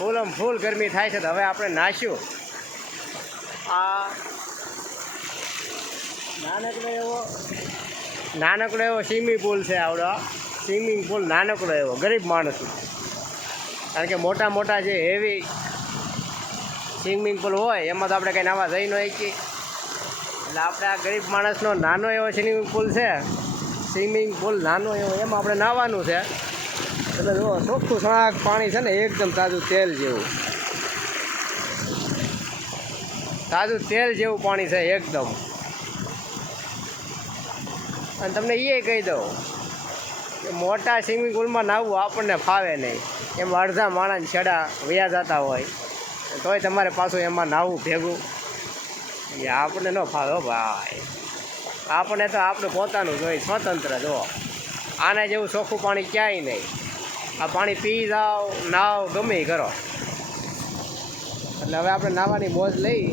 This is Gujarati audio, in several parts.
ફૂલ ગરમી થાય છે. તો હવે આપણે નાશ્યું. આ નાનકડો એવો સ્વિમિંગ પુલ છે. આવડો સ્વિમિંગ પુલ નાનકડો એવો ગરીબ માણસનો. કારણ કે મોટા જે હેવી સ્વિમિંગ પુલ હોય એમાં તો આપણે કંઈ નાવા જઈ ન શકીએ. એટલે આપણે આ ગરીબ માણસનો નાનો એવો સ્વિમિંગ પુલ છે. સ્વિમિંગ પુલ નાનો એવો એમાં આપણે નાહવાનું છે. એટલે જુઓ ચોખ્ખું સણાક પાણી છે ને, એકદમ તાજું તેલ જેવું. તાજું તેલ જેવું પાણી છે એકદમ. અને તમને એ કહી દઉં કે મોટા સ્વિમિંગ પુલમાં નાહવું આપણને ફાવે નહીં. એમાં અડધા માણસ છેડા વયા જતા હોય તોય તમારે પાછું એમાં નાહવું ભેગું. એ આપણને ન ફાવે ભાઈ. આપણે તો આપણું પોતાનું જોઈએ સ્વતંત્ર. જો આના જેવું ચોખ્ખું પાણી ક્યાંય નહીં. આ પાણી પી જાઓ નાવ ગમે કરો. એટલે હવે આપણે નાહવાની મોજ લઈ.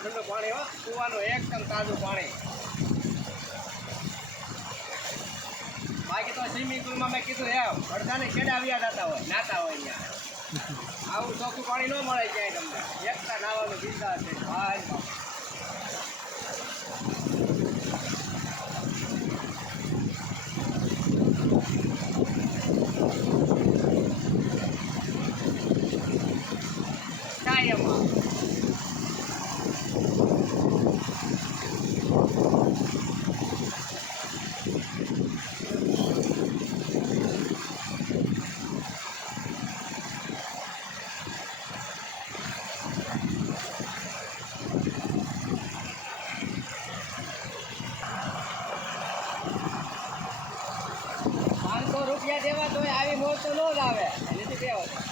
ઠંડુ પાણી હો, કૂવાનું એકદમ તાજું પાણી. બાકી તો સ્વિમિંગ પુલમાં મેં કીધું એમ અડધાને છેડા આવ્યા જતા હોય નાતા હોય ત્યાં. આવું ચોખ્ખું પાણી ન મળે ક્યાંય તમને. એકતા નાવાનું ચિંતા છે ભાઈ. કાયમાં ₹500 દેવા તો આવી મોજ તો ન જ આવે. નથી દેવા.